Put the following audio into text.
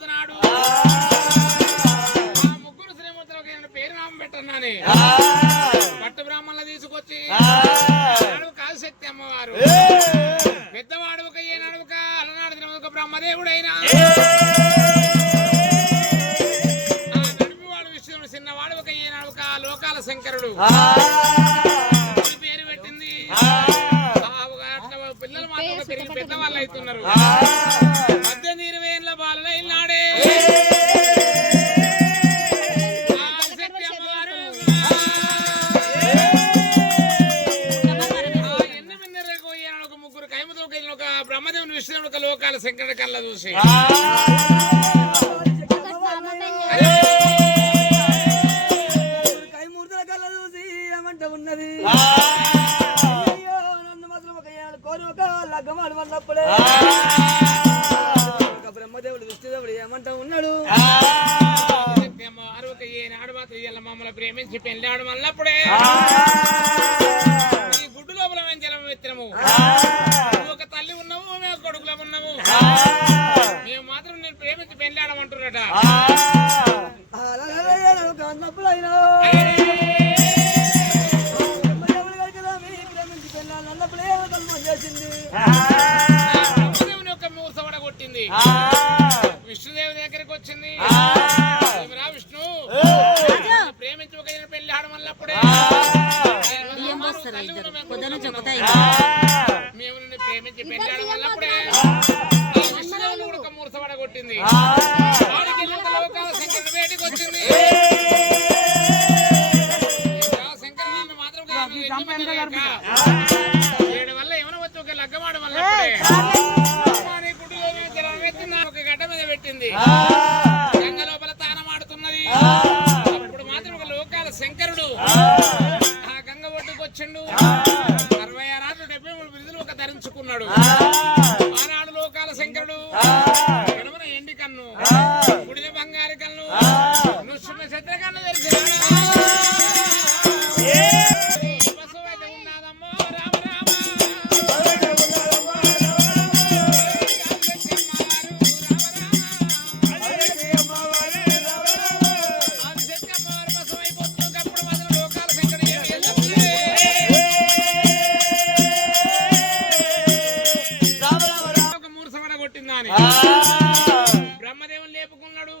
పోతున్నాడు ముగ్గురు శ్రీమంతులకు పేరు నామం పెట్టన్నానే పట్టు బ్రాహ్మణులు తీసుకొచ్చి కాదు శక్తి అమ్మవారు పెద్దవాడు ఒక ఏనాడుక అలనాడు తినక బ్రహ్మదేవుడైనా నడిపివాడు విష్ణుడు చిన్నవాడు ఒక ఏనాడుక లోకాల శంకరుడు పేరు పెట్టింది పిల్లలు మాత్రం పెరిగి పెద్దవాళ్ళు అవుతున్నారు 18-20 ఏళ్ళ బాలలు అయినాడే బ్రహ్మదేవుని విష్ణుడు ఒక లోకాల శంకరుడి కళ్ళ చూసి కైమూర్తుల కళ్ళ చూసి ఏమంట ఉన్నది నన్ను మాత్రం ఒక కోరి ఒక లగ్గమాడు వల్లప్పుడే బ్రహ్మదేవుడు విష్ణుదేవుడు ఏమంట ఉన్నాడు ఏనాడు మాత్రం మమ్మల్ని ప్రేమించి పెళ్ళాడు మళ్ళప్పుడే ఈ గుడ్డు లోపల మేము జలం ఎత్తినము ఒక తల్లి ఉన్నాము మేము కొడుకులం ఉన్నాము మేము మాత్రం నేను ప్రేమించి పెళ్ళాడమంటున్నట అన్నప్పుడైనా ప్రేమించి పెళ్ళాడు అన్నప్పుడే చేసింది బ్రహ్మదేవుని యొక్క మూసవడ కొట్టింది విష్ణుదేవి దగ్గరికి వచ్చింది రా విష్ణు ప్రేమించి ఒక పెళ్ళాడు మళ్ళప్పుడే మేము ప్రేమించి పెళ్ళాడు మళ్ళప్పుడే విష్ణుదేవుని కూడా ఒక మూసవడ కొట్టింది వాడికి లోకాల శంకరుడు వేటికి వచ్చింది శంకరుని మాత్రం 7 వల్ల ఏమైనా వచ్చి ఒక లగ్గమాడు మళ్ళప్పుడే ఒక గడ్డ మీద పెట్టింది గంగ లోపల తానమాడుతున్నది అప్పుడు మాత్రం ఒక లోకాల శంకరుడు ఆ గంగ ఒడ్డుకు వచ్చిండు 66 73 బిరుదులు ఒక ధరించుకున్నాడు ఆనాడు లోకాల శంకరుడు ఎడమన ఎండి కన్ను గుడిన బంగారు కన్ను నుష్మ శత్ర కన్ను తెలిసినాడు ఉన్నదమ్మో రామ రామ బ్రహ్మదేవుని లేపుకున్నాడు